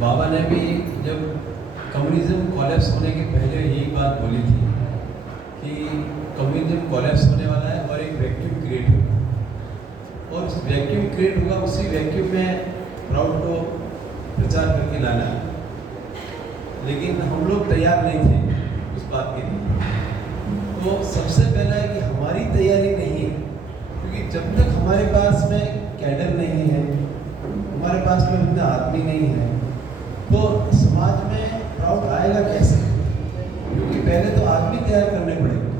बाबा ने भी जब कम्युनिज्म कोलैप्स होने के पहले यही बात बोली थी कि कम्युनिज्म कोलैप्स होने वाला है और एक वैक्यूम क्रिएट होगा, और वैक्यूम क्रिएट होगा, उसी वैक्यूम में प्राउड को प्रचार करके लाना है। लेकिन हम लोग तैयार नहीं थे उस बात के लिए। तो सबसे पहला है कि हमारी तैयारी नहीं है, क्योंकि जब तक हमारे पास में कैडर नहीं है, हमारे पास में उतना आदमी नहीं है, तो समाज में प्राउड आएगा कैसे? क्योंकि पहले तो आदमी तैयार करने पड़ेंगे।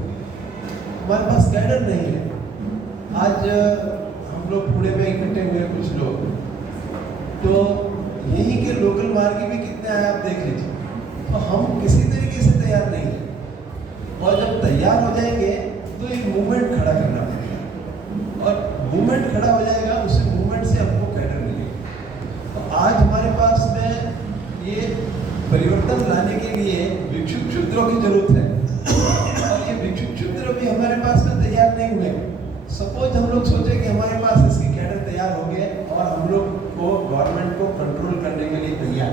हमारे पास कैडर नहीं है। आज हम लोग पुणे में इकट्ठे हुए कुछ लोग, तो यहीं के लोकल मार्गी भी कितने आए आप देख लीजिए। तो हम किसी तरीके से तैयार नहीं है, और जब तैयार हो जाएंगे तो एक मूवमेंट खड़ा करना पड़ेगा, और मूवमेंट खड़ा हो जाएगा, उसी मूवमेंट से हमको कैडर मिलेगा। तो आज हमारे पास में ये परिवर्तन लाने के लिए भिक्षुक क्षुद्रों की जरूरत है, और ये भिक्षुक क्षुद्र भी हमारे पास में तैयार नहीं हुए। सपोज हम लोग सोचे कि हमारे पास इसकी कैडर तैयार हो गए और हम लोग को गवर्नमेंट को कंट्रोल करने के लिए तैयार,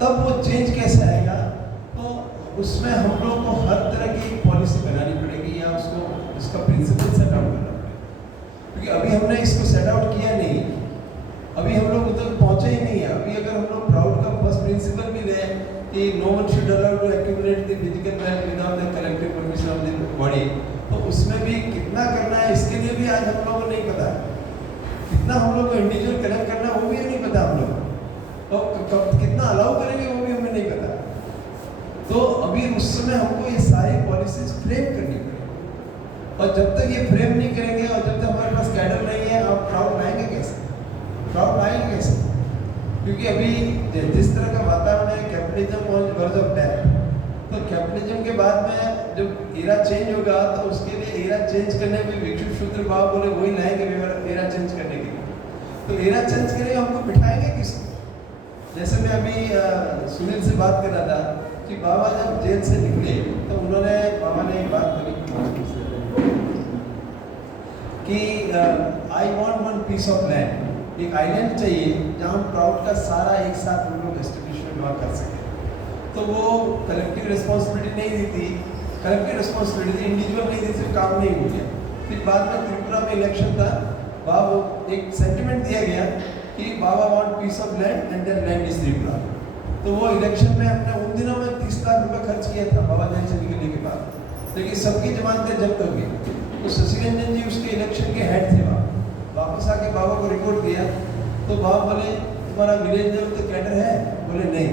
तब वो चेंज कैसे आएगा? तो उसमें हम लोग को हर तरह की पॉलिसी बनानी पड़ेगी, या उसको उसका प्रिंसिपल सेट आउट करना पड़ेगा। क्योंकि अभी हमने इसको सेट आउट किया नहीं, अभी हम लोग उधर पहुंचे ही नहीं है। अभी अगर हम लोग प्राउड का फर्स्ट प्रिंसिपल भी ले कि no one should allow to accumulate the physical wealth without the collective permission of the body, तो उसमें भी कितना करना है, इसके लिए भी आज हम लोगों को नहीं पता। कितना हम लोग को इंडिविजुअल कलेक्ट करना है वो भी नहीं पता हम लोग, और कितना अलाउ करेंगे वो भी हमें नहीं पता। तो अभी उस समय हमको ये सारी पॉलिसीज फ्रेम करनी पड़ेगी, और जब तक ये फ्रेम नहीं करेंगे और जब तक हमारे पास कैडर नहीं है, आप प्राउड लाएंगे कैसे? प्राउड लाएंगे कैसे? क्योंकि अभी जिस तरह का वातावरण है, capitalism on verge of death, तो कैपिटलिज्म के बाद में जब एरा चेंज होगा, तो उसके लिए एरा चेंज करने में भिक्षुक शूद्र भाव बोले वही लाएंगे एरा चेंज करने के लिए। तो एरा चेंज के लिए हमको बिठाएंगे किसको? जैसे मैं अभी सुनील से बात कर रहा था कि बाबा जब जेल से निकले तो बाबा ने एक बात बोली कि I want one piece of land, एक आइलैंड चाहिए जहाँ हम प्राउड का सारा एक साथ हम लोग डिस्ट्रीब्यूशन वहाँ कर सकें। तो वो कलेक्टिव रिस्पॉन्सिबिलिटी नहीं दी थी, कलेक्टिव रिस्पॉन्सिबिलिटी इंडिविजुअल नहीं दी थी, काम नहीं हो गया। फिर बाद में त्रिपुरा में इलेक्शन था, बाबा एक सेंटिमेंट दिया गया कि बाबा want piece of land and then land is Tripura. तो वो इलेक्शन में अपने उन दिनों में 30 लाख रुपए खर्च किया था बाबा जेल से निकलने के बाद, लेकिन सबकी जमानतें जब्त हो गई। तो शशि रंजन जी उसके इलेक्शन के हेड थे, वापस आके बाबा को रिपोर्ट दिया, तो बाबा बोले तुम्हारा विलेज लेवल तो कैडर है? बोले नहीं।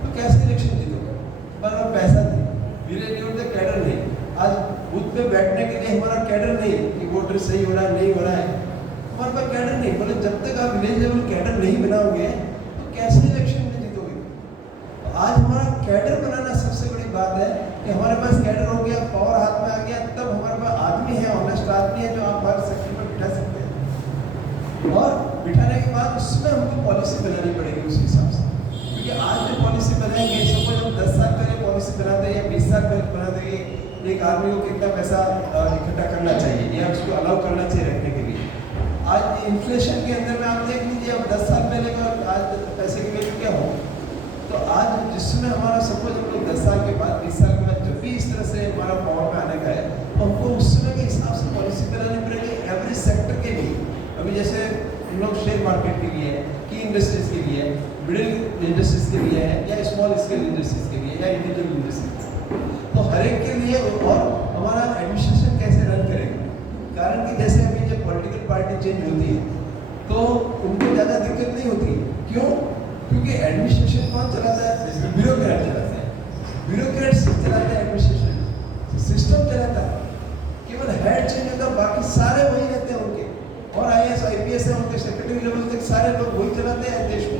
तो कैसे इलेक्शन जीतोगे? पर पैसा दे, विलेज लेवल तो कैडर नहीं। आज बूथ पे बैठने के लिए हमारा कैडर नहीं कि वोटर सही हो रहा है नहीं हो रहा है, हमारे पास कैडर नहीं। बोले जब तक आप विलेज लेवल कैडर नहीं बनाओगे तो कैसे इलेक्शन में जीतोगे? तो आज हमारा कैडर बनाना सबसे बड़ी बात है कि हमारे पास कैडर हो गया, पावर हाथ में आ गया, तब हमारे पास आदमी है, ऑनेस्ट आदमी है जो आप हर सेक्टर में बिठा सकते हैं। और बिठाने के बाद उसमें हमको पॉलिसी बनानी पड़ेगी उस हिसाब से, क्योंकि आज जो पॉलिसी बनाएंगे, सपोज हम 10 साल पहले पॉलिसी बनाते हैं या 20 साल पहले बना देंगे एक आदमी को कितना पैसा इकट्ठा करना चाहिए या उसको अलाउ करना चाहिए रखने के लिए। आज इन्फ्लेशन के अंदर में आप देख लीजिए, अब 10 साल पहले का आज पैसे की वैल्यू क्या हो। तो आज जिसमें हमारा सपोज हम लोग 10 साल के बाद 20 साल के बाद जब भी इस तरह से हमारा पावर में आने का है, तो हमको उस समय के हिसाब से पॉलिसी बनानी पड़ेगी एवरेज सेक्टर के लिए। अभी जैसे हम लोग शेयर मार्केट के लिए, की इंडस्ट्रीज के लिए, मिडिल इंडस्ट्रीज के लिए है, या स्मॉल स्केल इंडस्ट्रीज के लिए, या इंडिविजुअल इंडस्ट्रीज, तो हर एक के लिए। और हमारा एडमिनिस्ट्रेशन कैसे रन करेगा? कारण कि जैसे अभी जब पॉलिटिकल पार्टी चेंज होती है तो उनको ज़्यादा दिक्कत नहीं होती। क्यों? क्योंकि एडमिनिस्ट्रेशन कौन चलाता है? ब्यूरोक्रेट चलाते हैं, ब्यूरोक्रेट चलाते हैं एडमिनिस्ट्रेशन, सिस्टम चलाता है। केवल हेड चेंज होता है, बाकी सारे वही रहते हैं उनके, और IAS IPS है उनके सेक्रेटरी लेवल तक सारे लोग वही चलाते हैं देश को।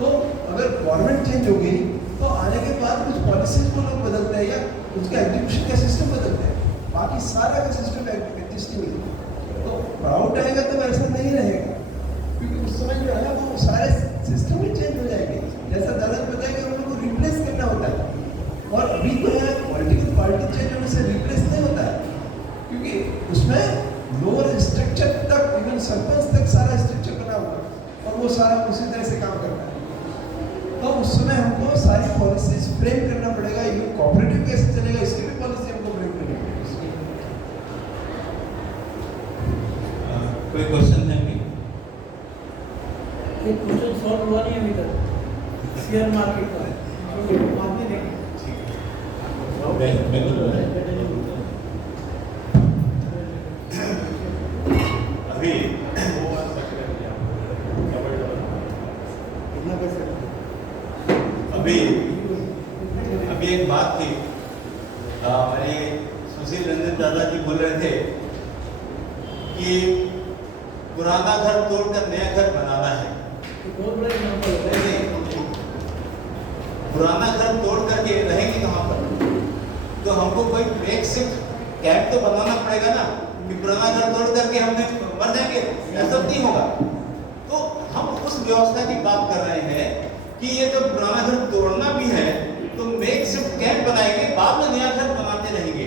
तो अगर गवर्नमेंट चेंज हो गई तो आने के बाद कुछ पॉलिसीज को लोग बदलते हैं या उसका एग्जीक्यूशन का सिस्टम बदलते हैं, बाकी सारा का सिस्टम एग्जिस्टिंग है। तो प्राउड आएगा तो ऐसा नहीं रहेगा, क्योंकि उस समय जो है वो सारे सिस्टम ही चेंज हो जाएंगे। जैसा दादा बताएंगे उन लोगों को रिप्लेस करना होता है, और अभी जो है पॉलिटिकल पार्टी चेंज होने से रिप्लेस नहीं होता है, क्योंकि उसमें लोअर स्ट्रक्चर तक, इवन सरपंच तक सारा स्ट्रक्चर बना हुआ है और वो सारा उसी तरह से काम करता है। एक्सप्लेन करना पड़ेगा ये कोऑपरेटिव कैसे चलेगा, इसकी भी पॉलिसी हमको ब्रेक करनी पड़ेगी। कोई क्वेश्चन है भी? एक क्वेश्चन सॉल्व हुआ नहीं अभी तक शेयर मार्केट का, बाद में देखेंगे। अभी अभी अभी एक बात थी, मेरे सुशील रंजन दादा जी बोल रहे थे कि पुराना घर तोड़कर नया घर बनाना है। बहुत बड़ा एग्जाम्पल है। पुराना घर तोड़ करके रहेंगे कहाँ पर? तो हमको कोई मेकशिफ्ट कैंप तो बनाना पड़ेगा ना, कि पुराना घर तोड़ करके हमने मर जाएंगे, ऐसा नहीं होगा। तो हम उस व्यवस्था की बात कर रहे हैं कि ये जब पुराना घर तोड़ना भी है तो मेकशिफ्ट कैंप बनाएंगे, बाद में नया घर बनाते रहेंगे।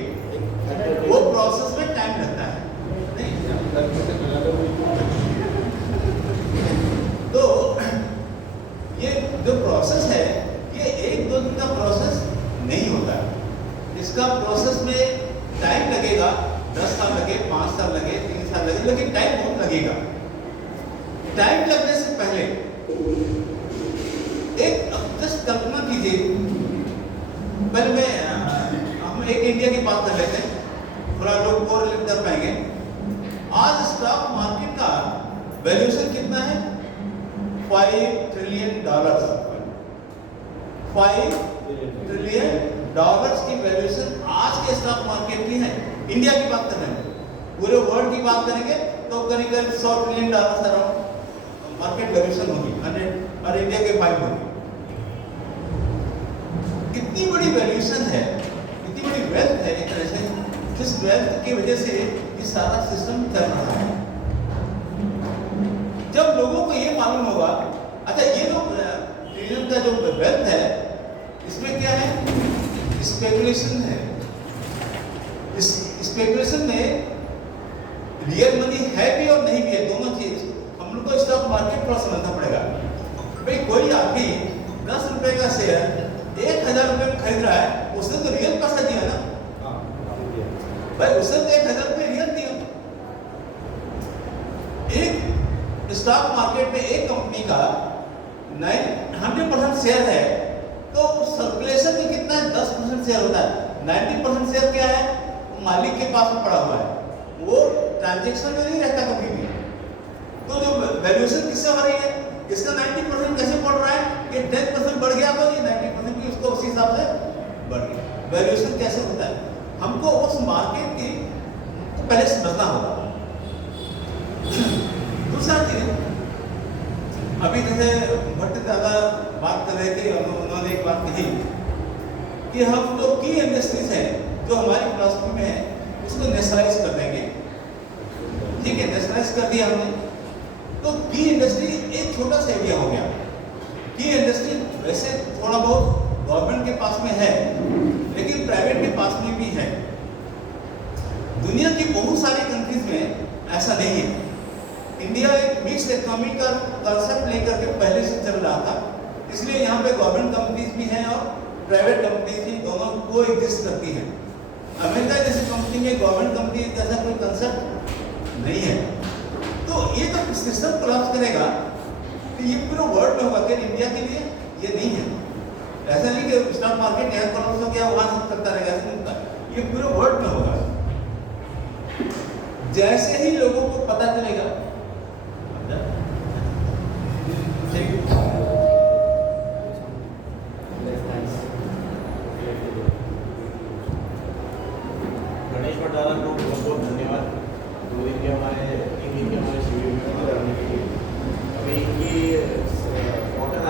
वो प्रोसेस में टाइम लगता है। तो ये जो प्रोसेस है ये एक दो दिन का प्रोसेस नहीं होता है। इसका प्रोसेस में टाइम लगेगा, 10 साल लगे, 5 साल लगे, 3 साल लगे, लेकिन टाइम बहुत लगेगा। टाइम लगने से पहले एक जस्ट कल्पना कीजिए, पहले मैं हम एक इंडिया की बात कर लेते हैं, थोड़ा लोग को रिलेट कर पाएंगे। आज स्टॉक मार्केट का वैल्यूएशन कितना है? $5 ट्रिलियन। 5 ट्रिलियन डॉलर्स की वैल्यूएशन आज के स्टॉक मार्केट की है। इंडिया की बात कर रहे हैं, पूरे वर्ल्ड की बात करेंगे तो करीब $100 ट्रिलियन अराउंड मार्केट वैल्यूएशन होगी, 100, और इंडिया के 5 होगी। कितनी बड़ी वैल्यूएशन है, कितनी बड़ी वेल्थ है, एक तरह से जिस वेल्थ की वजह से ये सारा सिस्टम चल रहा है। जब लोगों को ये मालूम होगा, अच्छा ये लोग ट्रिलियन का जो वेल्थ है इसमें क्या है? स्पेकुलेशन है। इस स्पेकुलेशन में रियल मनी है भी और नहीं भी है, दोनों चीज हम लोग को स्टॉक मार्केट पर समझना पड़ेगा। भाई कोई आदमी 10 रुपए का शेयर 1000 रुपए में खरीद रहा है, उसने तो रियल पैसा दिया ना भाई, उसने तो 1000 रुपए रियल दिया। एक स्टॉक मार्केट में एक कंपनी का 100% शेयर है तो सर्कुलेशन में कितना है? 10% शेयर होता है। 90% शेयर क्या है? मालिक के पास में पड़ा हुआ है, वो ट्रांजैक्शन में नहीं रहता कभी भी। तो जो वैल्यूएशन किससे हो रही है? इसका 90% कैसे बढ़ रहा है? ये 10% बढ़ गया तो ये 90% भी उसको उसी हिसाब से बढ़ गया। वैल्यूएशन कैसे होता है? हमको उस मार्केट की को पहले समझना होगा। दूसरा चीज, अभी जैसे भट्ट दादा बात कर रहे थे, उन्होंने एक बात कही कि हम जो की इंडस्ट्रीज हैं जो हमारी फिलॉसफी में है उसको नेशनलाइज कर देंगे। ठीक है, नेशनलाइज कर दिया हमने, तो की इंडस्ट्री एक छोटा सा एरिया हो गया। की इंडस्ट्री वैसे थोड़ा बहुत गवर्नमेंट के पास में है, लेकिन प्राइवेट के पास में भी है। दुनिया की बहुत सारी कंट्रीज में ऐसा नहीं है। इंडिया एक मिक्स्ड इकोनॉमी का कंसेप्ट लेकर के पहले से चल रहा था, इसलिए यहाँ पे गवर्नमेंट कंपनीज भी हैं और प्राइवेट कंपनीज भी, दोनों को एग्जिस्ट करती हैं। अमेरिका जैसी कंपनी में गवर्नमेंट कंपनी जैसा कोई कंसेप्ट नहीं है। तो ये तो सिस्टम कोलैप्स करेगा तो ये पूरे वर्ल्ड में होगा, क्या इंडिया के लिए ये नहीं है। ऐसा नहीं कि स्टॉक मार्केट यहाँ कोलैप्स हो गया वहां से करता रहेगा, ऐसा नहीं होता, ये पूरे वर्ल्ड में होगा। जैसे ही लोगों को पता चलेगा, गणेश भट्टारा को बहुत बहुत धन्यवाद 2 दिन के हमारे 3 दिन के हमारे शिविर में करने के लिए। अभी इनकी